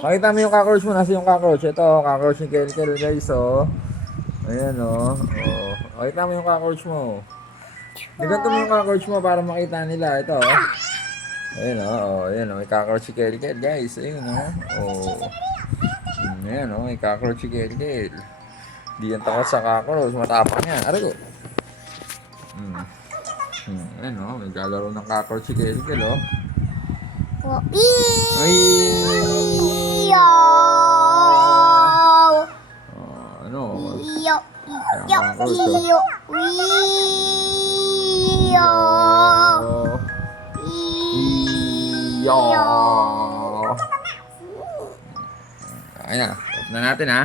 Pakita mo yung cockroach mo. Nasa yung cockroach? Ito, cockroach ni Kel guys, oh. Ayan, oh. Oh. Pakita mo yung cockroach mo. Ganito mo yung cockroach mo para makita nila. Ito, oh. Ayan, oh. Ayan, oh. May cockroach si Kel guys. Ayun, oh. Oh. Ayan, oh. May cockroach si Kel. Di yan takot sa cockroach. Matapang yan. Aray ko. Ayan, oh. May galaro ng cockroach si Kel, oh. Ay! Ano? Ayan na. Off na natin, ha.